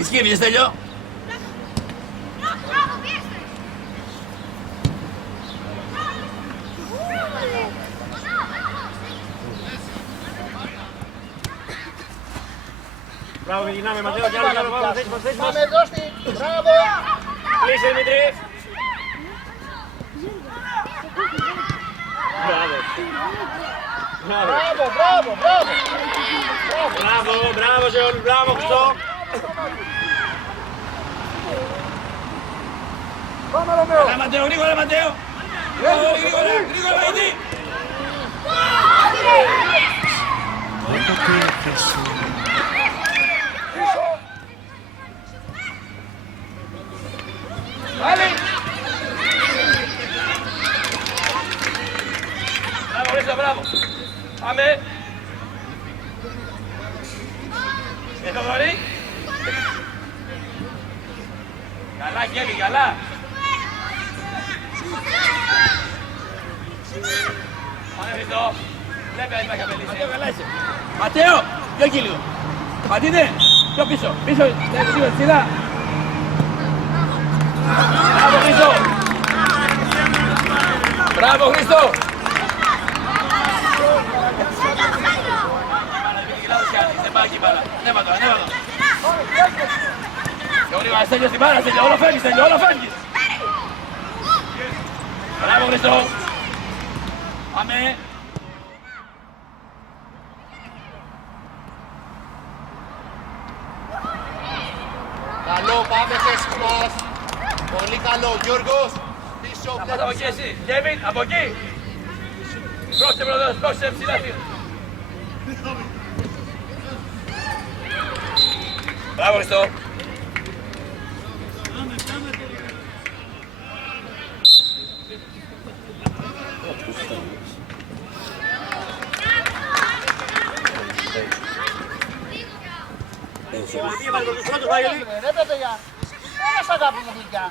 Τη σκύβεις, Στέλιο. Μπράβο, γυρνάμε, Ματέο, κι άλλο, πάμε, θέση μας. Πάμε, δώστη, μπράβο! Κλείσε, Δημήτρη. Μπράβο σε όλους, μπράβο, Χριστό. Πάμε, Ρωμαίο! Καλά, Ματέο, γρήγορα, Ματέο. Γρήγορα, γιατί. Πάλι! Μπράβο, Χρήστο, μπράβο. Πάμε. Θοδωρή. Καλά, Κέβι, καλά. Πάμε, Χρήστο. Βλέπει αν υπάρχει απελήση. Ματέο, καλά είσαι. Ματέο, πιο εκεί λίγο. Πατήτε, πιο πίσω. Πίσω, λίγο, σειρά. Μπράβο, Χρήστο. Μπράβο, Χρήστο. Δεν πάει εκεί μπάλα. Ανέβα τώρα, ανέβα τώρα. Πιο γρήγορα, Στέλιο στην μπάλα, Στέλιο. Όλο φεύγεις, Στέλιο, όλο φεύγεις. Μπράβο, Χρήστο. Πάμε. Καλό, πάμε θέση μας. Πολύ καλό, Γιώργος. Πίσω, Θα πας από εκεί εσύ. Κέβιν, από εκεί. Πρόξε, προδός, πρόξε, ψηλά φύλλα. Μπράβο, Χριστό. Ρε παιδιά, έλα σ' αγάπη μου γλυκιά.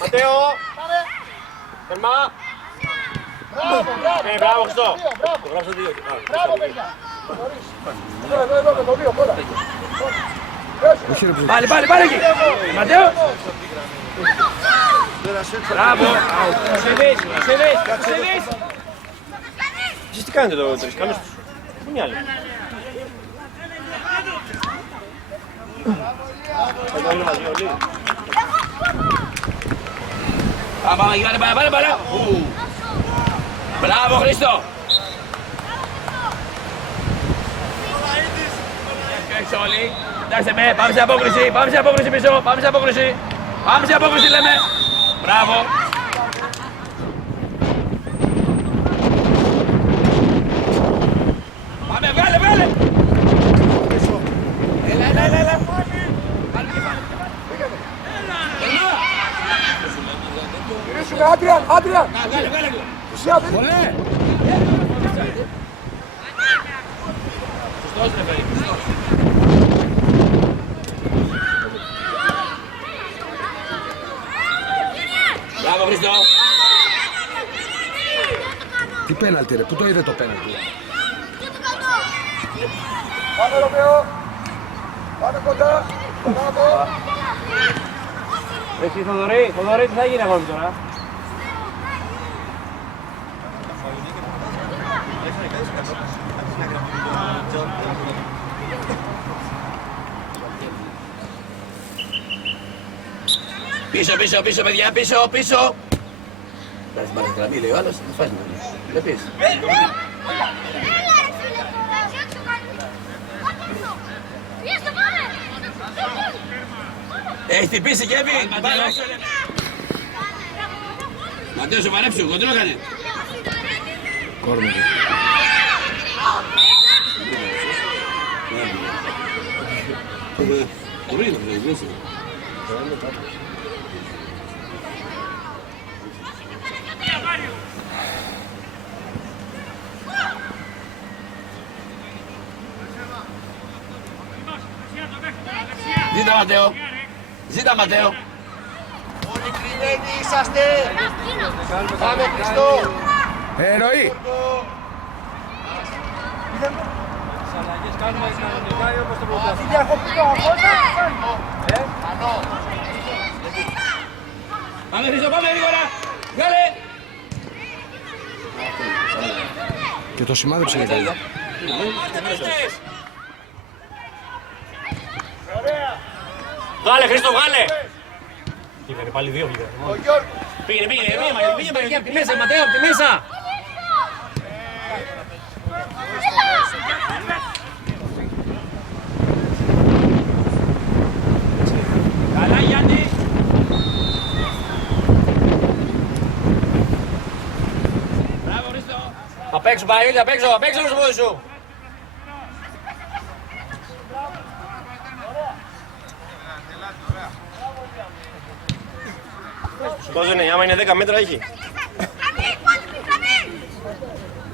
Ματέο, Πάμε. τερμά. Μπράβο, μπράβο. Μπράβο, Χριστό. Μπράβο, Το γράψα δύο. μπράβο, παιδιά. Εδώ, με το δύο, τώρα. Πάλι εκεί. Ματέο. Μπράβο. Σεβείς. Εσείς τι κάνετε εδώ, τρεις κάμες τους. Πού είναι οι άλλοι. Εδώ είναι μαζί όλοι. Πάμε, γυρνάνε, πάρε. Μπράβο, Χρήστο. Έξω όλοι. Εντάξει, πάμε σε απόκριση πίσω. Πάμε σε απόκριση, λέμε. Μπράβο. Πάμε, βγάλε. Έλα. Γυρίσουμε, Άντριαν. Βγάλε. Ωραία. Σωστός, ρε παιδί. Μπράβο, Χριστό. Τι πέναλτι ρε, πού το είδε το πέναλτι. Πάμε, Ρωμαίο. Πάμε κοντά. Μπράβο. Εσύ Θοδωρή, τι θα γίνει ακόμη τώρα. Πίσω, παιδιά, πίσω. Βάζει μπάλα στη γραμμή, λέει ο άλλος, θα φάει. Βλέπεις. Έχεις την πίση, Κέβι. Ματέο, σε παρέψου, κοντρό έκανε. Κόρνερ. Μπορεί να πρέπει. Ζήτα Ματέο. Όλοι κρυμμένοι είσαστε. Πάμε, Χριστό. Ροή. αλλαγές κάνουμε κανονικά ή όπως το Τι πρωτάθλημα. διακοπτικό αγώνα. Πάμε Χρήστο, πάμε γρήγορα. Βγάλε. Και το σημάδεψε για καλά. Βγάλε Χρήστο, βγάλε! Πήγαινε πάλι δύο βγήκε. Ο Γιώργος. Πήγαινε από τη μέσα, Ματέο, από τη μέσα! Καλά Γιάννη. Μπράβο Χρήστο. Απ' έξω Παναγιώτη, απ' έξω με το πόδι σου! Πώς είναι, άμα είναι 10 μέτρα έχει.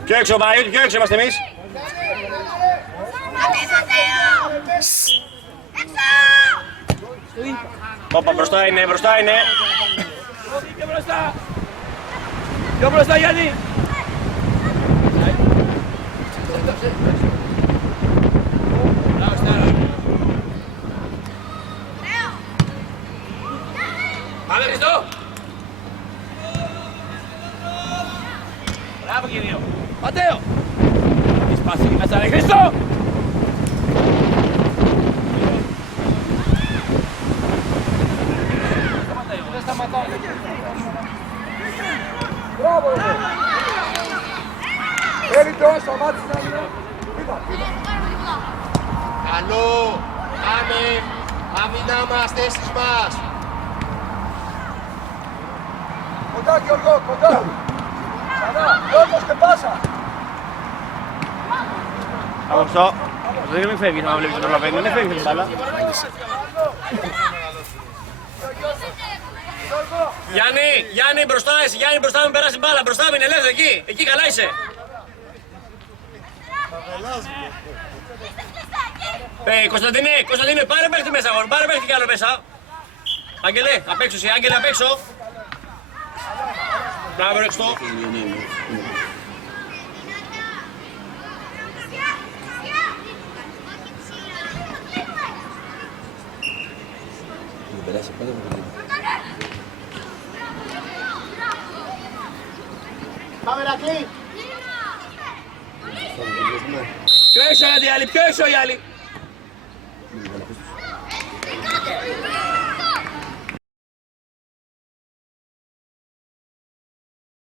Πιο έξω Παναγιώτη, πιο έξω είμαστε εμείς. Όπα, μπροστά είναι, μπροστά είναι. Πιο μπροστά. Πιο μπροστά Γιάννη. Μπράβο Στάρα. Πάμε Χριστό. Μπράβο κυρίο. Ματέο. Έχει σπάσει η μέσα ρε Χριστό. Δεν σταματάω. Μπράβο ρε. Έρη το, σταμάτησε να είναι. Καλό, πάμε, άμυνα μας, θέσεις μας. Κοντά Γιώργο, κοντά. Ξανά, Γιώργος και πάσα. Από αυτό. Δεν με φεύγει, να βλέπεις το προλαβαίνει, δεν φεύγει την μπάλα. Γιάννη μπροστά εσύ, Γιάννη μπροστά μου περάσει μπάλα, μπροστά μου είναι ελεύθερη εκεί καλά είσαι. Κωνσταντίνε, πάρε παίχτη μέσα, πάρε παίχτη κι άλλο μέσα. Άγγελε, απ' έξω εσύ, Άγγελε απ' έξω. Μπράβο ρε Χριστό. Πάμε Ρακλή. Πιο έξω οι άλλοι, πιο έξω οι άλλοι.